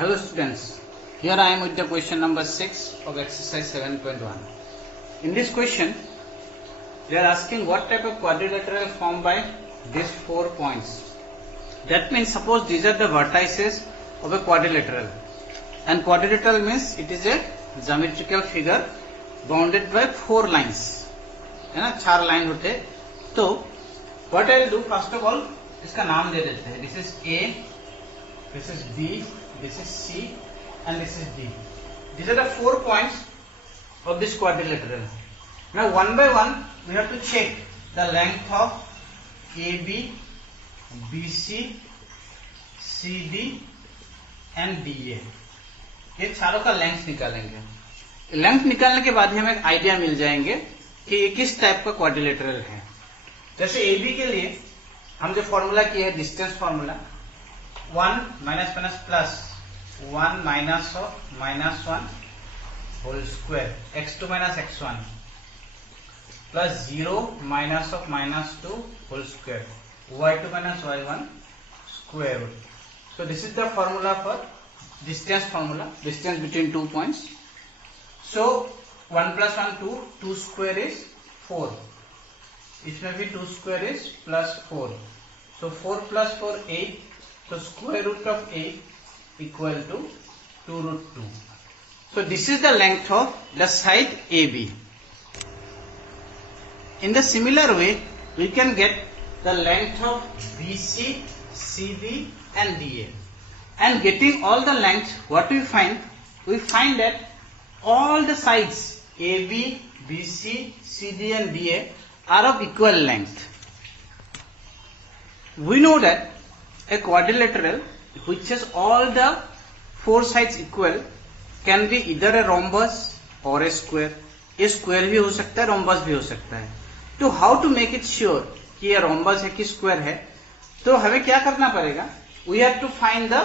Hello students, here I am with the question number 6 of exercise 7.1. In this question, they are asking what type of quadrilateral formed by these 4 points. That means suppose these are the vertices of a quadrilateral, and quadrilateral means it is a geometrical figure bounded by 4 lines. है ना, 4 line होते. तो what I will do, first of all इसका नाम दे देते हैं. This is A, this is B, this is C and this is D. These are the 4 points of this quadrilateral. Now one by one we have to check the length of AB, BC, CD and DA. ये चारों का length निकालेंगे. Length निकालने के बाद हमें एक idea मिल जाएंगे कि ये किस टाइप का क्वाड्रिलेटरल है. जैसे AB के लिए हम जो फॉर्मूला किया है distance formula 1 minus minus plus 1 minus of minus 1 whole square x2 minus x1 plus 0 minus of minus 2 whole square y2 minus y1 square root. So this is the formula for distance formula, distance between 2 points. So 1 plus 1 2 square is 4. इसमें भी 2 square is plus 4. So 4 plus 4 8. So square root of 8 equal to 2 root 2. So this is the length of the side AB. In the similar way, we can get the length of BC, CD and DA. And getting all the length, what we find? We find that all the sides AB, BC, CD and DA are of equal length. We know that a quadrilateral which has all the 4 sides equal can be either a rhombus or a square. ये square भी हो सकता है, rhombus भी हो सकता है. तो how to make it sure कि ये रोम्बस है कि स्क्वायर है, तो हमें क्या करना पड़ेगा? We have to find the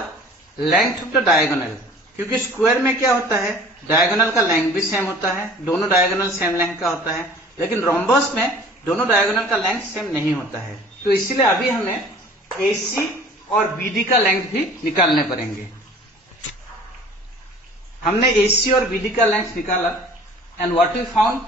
length of the diagonal. क्योंकि स्क्वायर में क्या होता है, डायगोनल का लेंथ भी सेम होता है, दोनों डायगोनल सेम लेंथ का होता है. लेकिन रोम्बस में दोनों डायगोनल का लेंथ सेम नहीं होता है. तो इसलिए अभी हमें AC और BD का लेंथ भी निकालने पड़ेंगे. हमने AC और BD का लेंथ निकाला and what we found,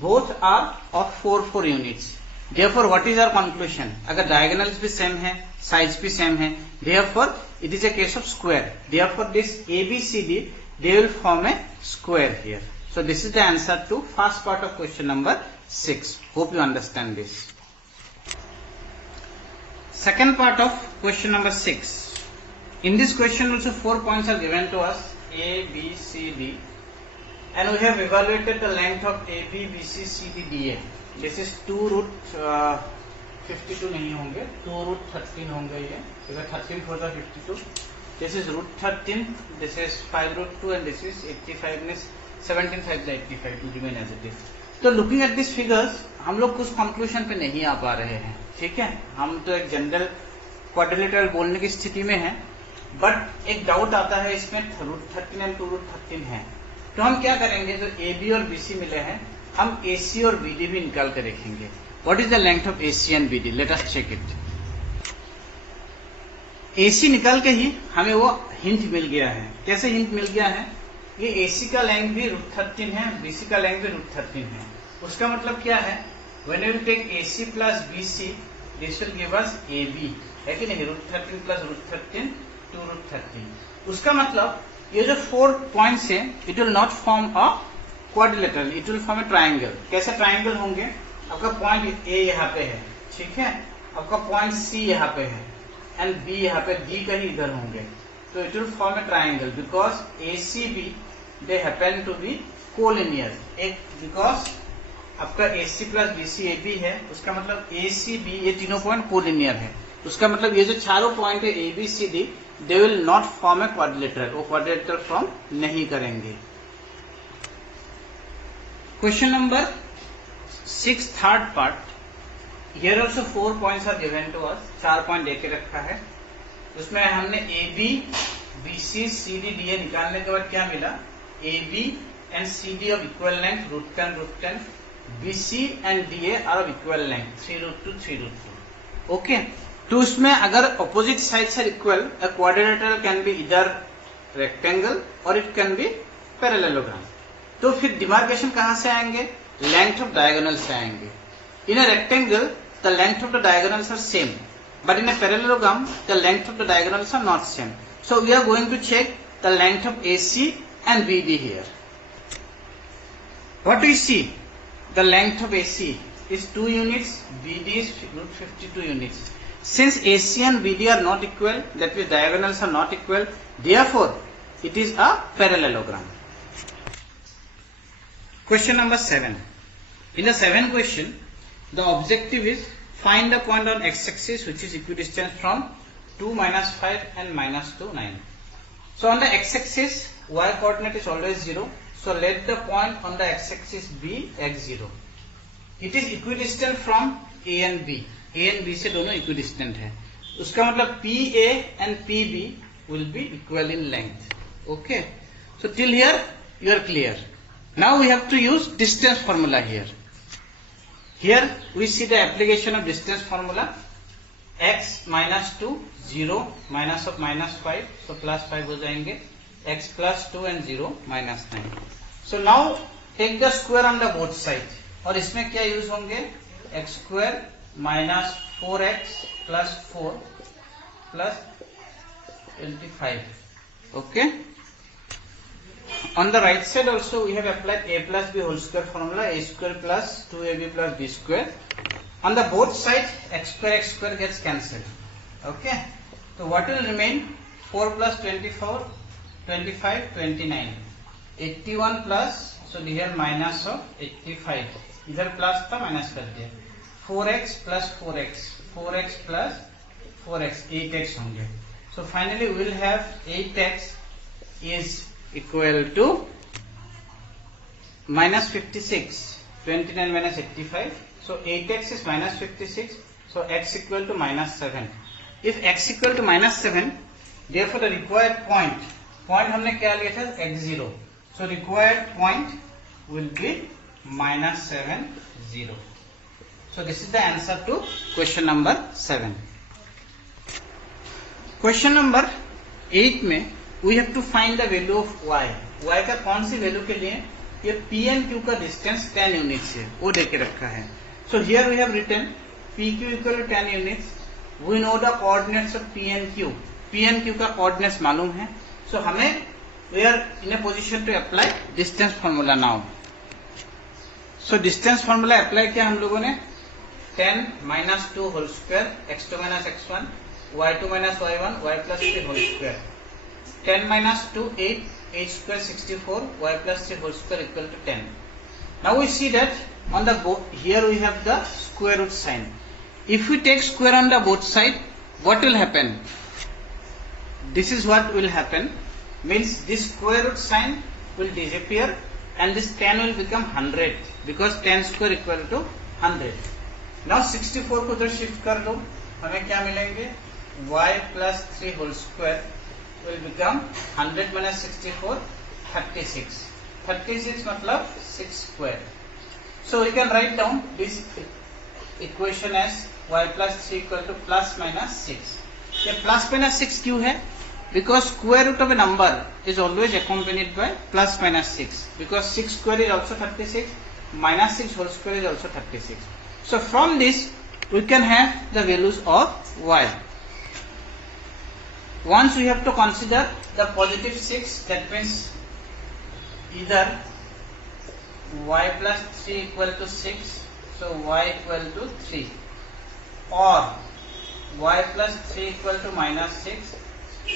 both are of 4 units. Therefore what is our conclusion? अगर डायगोनल्स भी सेम है, साइड्स भी सेम है, therefore it is a case of square. Therefore this ABCD they will form a square here. So this is the answer to first part of question number 6. Hope you understand this. Second part of question number 6. In this question also 4 points are given to us, A, B, C, D, and we have evaluated the length of AB, BC, CD, DA. This is 2 root 52 नहीं होंगे, 2 root 13 होंगे ये, because 13 for the 52. This is root 13, this is 5 root 2 and this is 85 means 17 5 the 85 to remain as it is. तो looking at these figures हम लोग कुछ conclusion पे नहीं आ पा रहे हैं. ठीक है, हम तो एक जनरल क्वाड्रिलेटरल बोलने की स्थिति में हैं, बट एक डाउट आता है इसमें रूट 13 एंड 2 रूट 13 है. तो हम क्या करेंगे, जो AB और BC मिले हैं हम AC और BD भी निकाल के देखेंगे. What is the length of AC and BD? Let us check it. AC निकाल के ही हमें वो हिंट मिल गया है. कैसे हिंट मिल गया है? ये AC का लेंथ भी रूट 13 है, BC का लेंथ भी रूट 13 है. उसका मतलब क्या है? When we take AC plus BC, this will give us AB. है कि नहीं? Root 13 plus root 13 2 root 13. उसका मतलब ये जो 4 पॉइंट्स है, it will not form a quadrilateral, it will form a triangle. कैसे ट्राइंगल होंगे? आपका पॉइंट A यहाँ पे है, ठीक है, आपका पॉइंट C यहाँ पे है एंड B यहाँ पे, D कहीं इधर होंगे. तो it will form a triangle because ACB they happen to be collinear. एक बिकॉज आपका AC प्लस BC AB है, उसका मतलब ACB ये तीनों पॉइंट कोलिनियर है. उसका मतलब ये जो चारों पॉइंट है ABCD they will not form a quadrilateral, वो क्वाड्रिलेटरल फॉर्म नहीं करेंगे. Question number 6 third part. Here also 4 points are given to us. 4 point देके रखा है. उसमें हमने AB, BC, CD, DA निकालने के बाद क्या मिला? AB and CD of equal length root 10. BC and DA are of equal length 3 root 2 3 root 2. Okay, तो उसमें अगर opposite sides are equal, a quadrilateral can be इधर rectangle or it can be parallelogram. तो फिर demarcation कहाँ से आएंगे? Length of diagonal से आएंगे. In a rectangle, the length of the diagonals are same, but in a parallelogram, the length of the diagonals are not same. So we are going to check the length of AC and BD here. What we see? The length of AC is 2 units, BD is 52 units. Since AC and BD are not equal, that means diagonals are not equal, therefore it is a parallelogram. Question number 7. In the 7th question, the objective is find the point on x-axis which is equidistant from 2, -5 and -2, 9. So on the x-axis, y coordinate is always 0. So let the point on the x-axis be x0. It is equidistant from A and B. A and B से दोनों equidistant है. उसका मतलब PA and PB will be equal in length. Okay. So till here you are clear. Now we have to use distance formula here. Here we see the application of distance formula. X -2, 0, minus of -5, so +5 हो जाएंगे. X +2 and 0, -9. So now take the square on the both side. और इसमें क्या use होंगे? x² -4x + 4 + 25. Okay. On the right side also we have applied a plus b whole square formula, a² + 2ab + b². On the both side x² gets cancelled. Okay. So what will remain? 4 + 24, 25, 29. 81 plus, so here minus of 85. इधर plus था minus कर दिया. 4x + 4x, 4x + 4x, 8x होंगे. So finally we will have 8x is equal to -56. 29 - 85. So 8x is -56. So x equal to -7. If x equal to -7, therefore the required point हमने क्या लिया था? x0. So required point will be -7, 0. So this is the answer to question number 7. Question number 8 में we have to find the value of y. y का कौन सी value के लिए? ये P and Q का डिस्टेंस 10 यूनिट्स है, वो देके रखा है. So here we have written PQ equal to 10 units. We know the coordinates of P and Q. P and Q का coordinates मालूम है. So हमें we are in a position to apply distance formula now. So distance formula apply किया हम लोगों ने? 10 - 2 whole square, x2 - x1, y2 - y1, y + 3 whole square. 10 - 2, 8, 8² 64, y + 3 whole square equal to 10. Now we see that on the here we have the square root sign. If we take square on the both side, what will happen? This is what will happen. Means this square root sign will disappear and this 10 will become 100 because 10² equal to 100. Now 64 को उधर shift कर दो, हमें क्या मिलेंगे? y + 3 whole square will become 100 - 64, 36. 36 मतलब 6². So we can write down this equation as y + 3 equal to ±6. ये ±6 क्यों है? Because square root of a number is always accompanied by ±6. Because 6² is also 36, -6 whole square is also 36. So from this we can have the values of y. Once we have to consider the positive 6, that means either y + 3 equal to 6, so y equal to 3, or y + 3 equal to -6,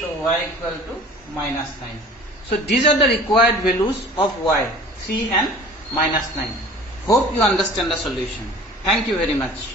so y equal to -9. So these are the required values of y, 3 and -9. Hope you understand the solution. Thank you very much.